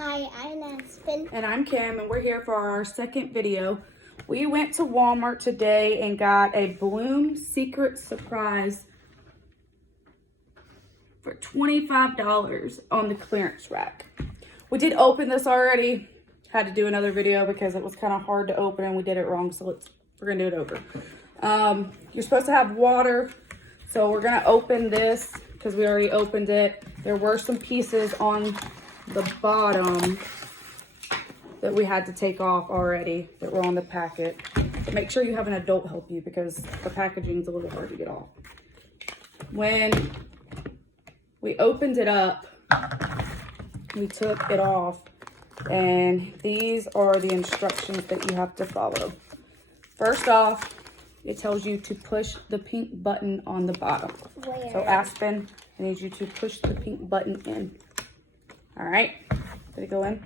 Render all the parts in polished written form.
Hi, I'm Aspen. And I'm Kim, and we're here for our second video. We went to Walmart today and got a Bloom Secret Surprise for $25 on the clearance rack. We did open this already. Had to do another video because it was kind of hard to open and we did it wrong, so we're gonna do it over. You're supposed to have water, so we're gonna open this because we already opened it. There were some pieces on the bottom that we had to take off already that were on the packet. But make sure you have an adult help you because the packaging is a little hard to get off. When we opened it up, we took it off, and these are the instructions that you have to follow. First off, it tells you to push the pink button on the bottom. Where? So Aspen, I need you to push the pink button in. All right, did it go in?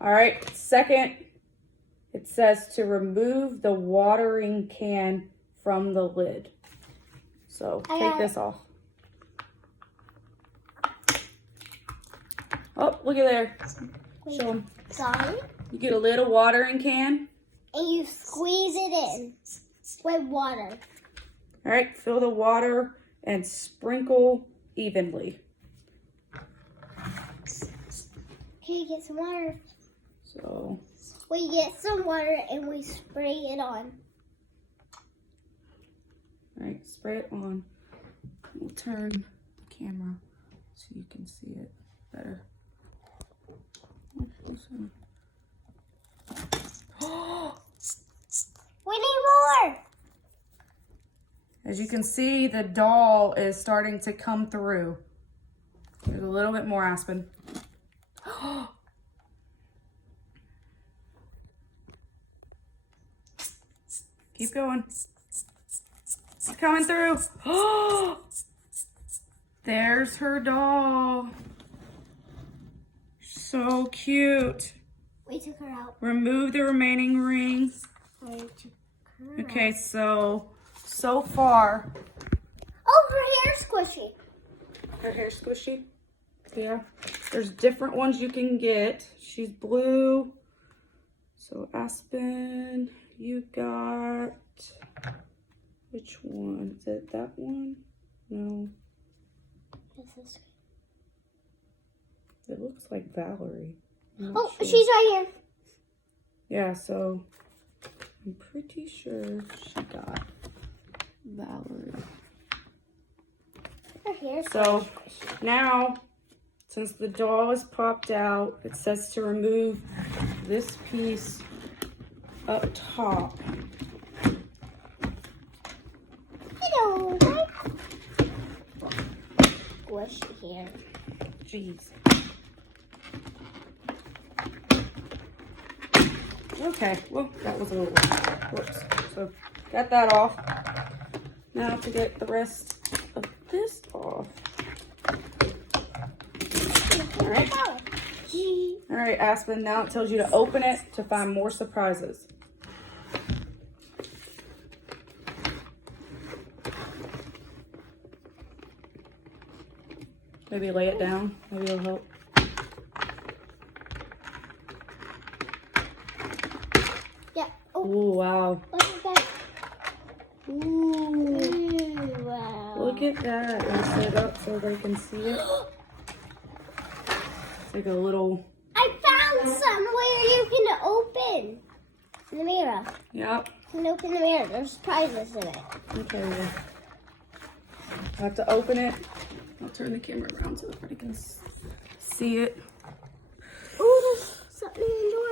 All right, second, it says to remove the watering can from the lid. So take this off. Oh, look at there. Wait, Show them. sorry? You get a little watering can. And you squeeze it in with water. All right, fill the water and sprinkle evenly. Okay, get some water. So We get some water and we spray it on. all right, spray it on. We'll turn the camera so you can see it better. We need more. As you can see, the doll is starting to come through. There's a little bit more, Aspen. Keep going. It's coming through. There's her doll. So cute. We took her out. Remove the remaining rings. We took her Okay, out. so far. Oh, her hair's squishy. Her hair's squishy. Yeah. There's different ones you can get. She's blue. So Aspen, you got, which one? Is it that one? No. This is... It looks like Valerie. Oh, she's right here. Yeah, so I'm pretty sure she got Valerie. Her hair's So now, since the doll is popped out, it says to remove this piece up top. Hello. Squishy hair. Jeez. Okay, well, that was a little whoops. So, got that off. Now to get the rest of this off. All right. All right, Aspen, now it tells you to open it to find more surprises. Maybe lay it down. Maybe it'll help. Yeah. Oh, Ooh, wow. look at that. Ooh. Wow. Look at that. And set it up so they can see it. It's like a little... I found somewhere you can open the mirror. Yep. You can open the mirror. There's prizes in it. Okay, well, I have to open it. I'll turn the camera around so everybody can see it. Oh, there's something in the door.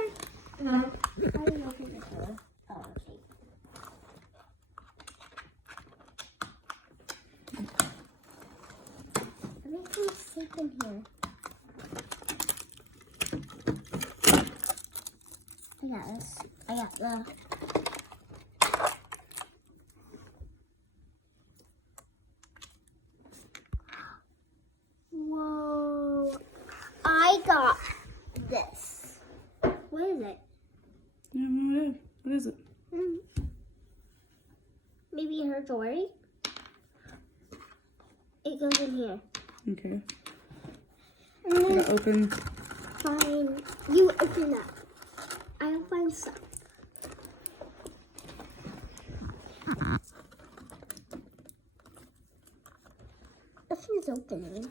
I didn't open the door. Oh, okay. Let me come sleep in here. I got this. I got the... Whoa. I got this. What is it? Yeah, no idea. What is it? Maybe her jewelry? It goes in here. Okay. And gonna open. Fine. You open that. I'll find some. This one's opening.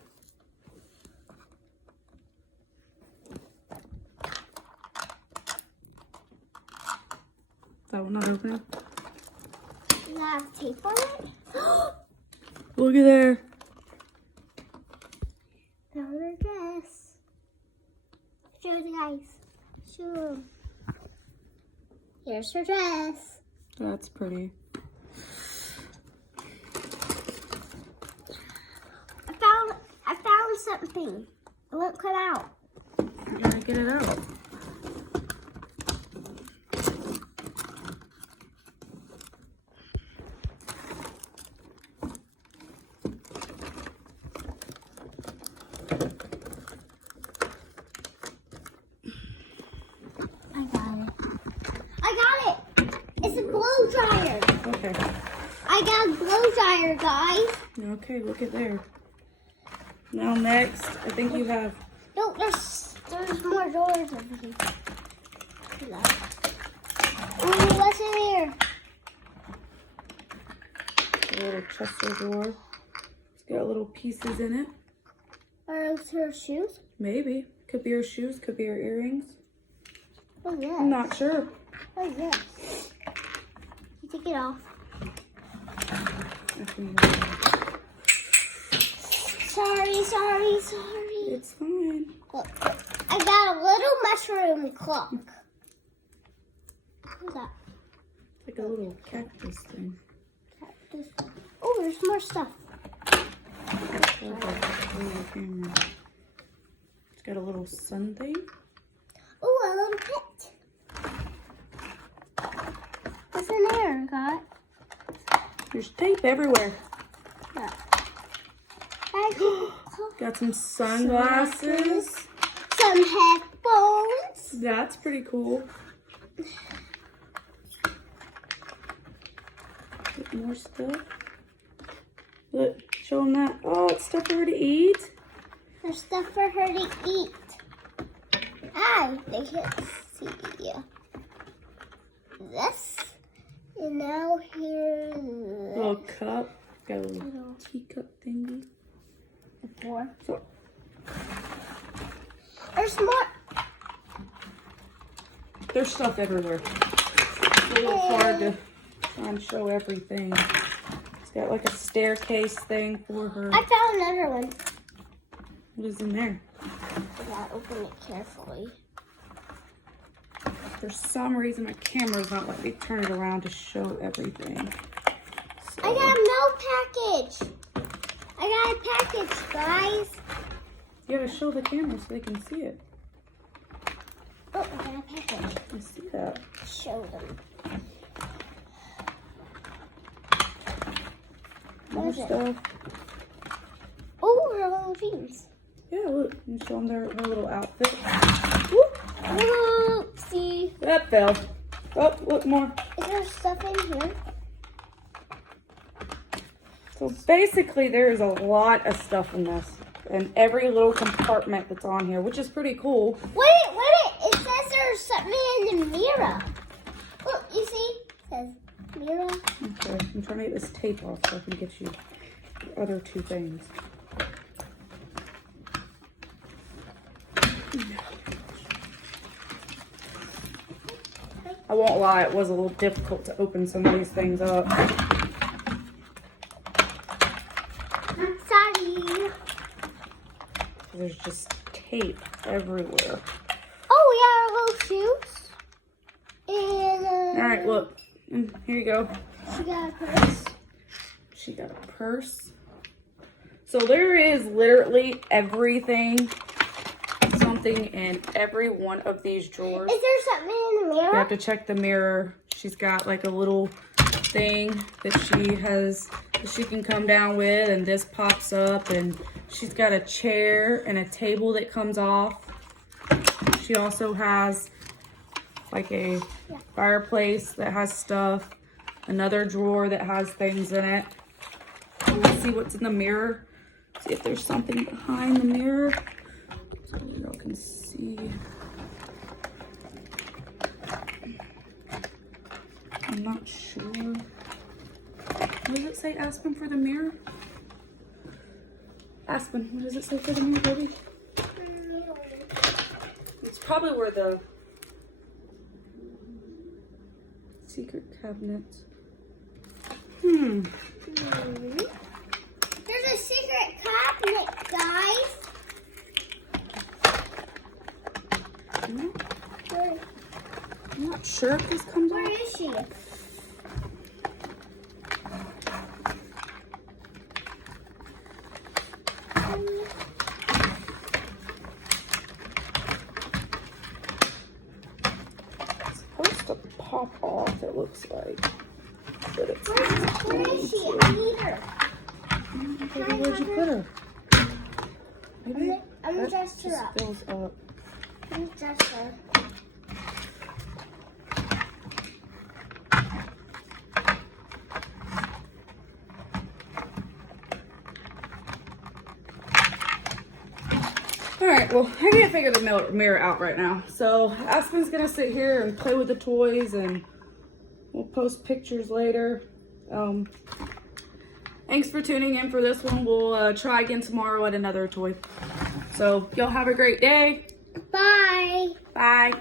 That one not opening? Does that have tape on it? Look at there. Found her dress. Show the guys. Show them. Here's her dress. That's pretty. I found something. It won't come out. You gotta get it out. I got it. It's a blow dryer. Okay. I got a blow dryer, guys. Okay, look at there. Now next, I think you have. No, there's more doors over here. Ooh, what's in here? A little Chester drawer. It's got little pieces in it. Are those her shoes? Maybe. Could be her shoes, could be her earrings. What's this? I'm not sure. What is this? You take it off. Sorry. It's fine. Look, I got a little mushroom clock. What's that? Like a little cactus thing. Oh, there's more stuff. It's got a little sun thing. Oh, a little pet. What's in there, God? There's tape everywhere. Got some sunglasses. Some headphones. That's pretty cool. Get more stuff. Look, show them that. Oh, it's stuff for her to eat. There's stuff for her to eat. They can't see this. And now here's Little cup. Got a little teacup thingy. four. So, There's more. there's stuff everywhere. It's a little hard to try and show everything. It's got like a staircase thing for her. I found another one. What is in there? I gotta open it carefully. For some reason, my camera's not letting me turn it around to show everything. So, I got a milk package. I got a package, guys. you gotta show the camera so they can see it. Oh, I got a package. I see that. Show them. More What is it? stuff. Oh, her little jeans. Yeah, look. You show them her little outfit. Oopsie. That fell. Oh, look more. Is there stuff in here? So basically, there's a lot of stuff in this. And every little compartment that's on here, which is pretty cool. Wait, it says there's something in the mirror. Look, you see? It says mirror. Okay, I'm trying to get this tape off so I can get you the other two things. I won't lie, it was a little difficult to open some of these things up. Sorry. There's just tape everywhere. Oh, we got our little shoes. And All right, look. Here you go. she got a purse. She got a purse. So there is literally everything, something in every one of these drawers. Is there something in the You mirror? have to check the mirror. She's got like a little thing that she can come down with, and this pops up, and she's got a chair and a table that comes off. She also has like a fireplace that has stuff, another drawer that has things in it. Let's see what's in the mirror. See if there's something behind the mirror. say, Aspen, for the mirror? Aspen, what does it say for the mirror, baby? It's probably where the secret cabinet. There's a secret cabinet, guys. I'm not sure if this comes Where out. is she? It's supposed to pop off, it looks like. But it's Where is she? I need her. Baby, where'd you put her? Maybe I'm gonna that dress her just up. fills up. I'm gonna dress her. All right, well, I can't figure the mirror out right now. So Aspen's gonna sit here and play with the toys, and we'll post pictures later. Thanks for tuning in for this one. We'll try again tomorrow at another toy. So y'all have a great day. Bye. Bye.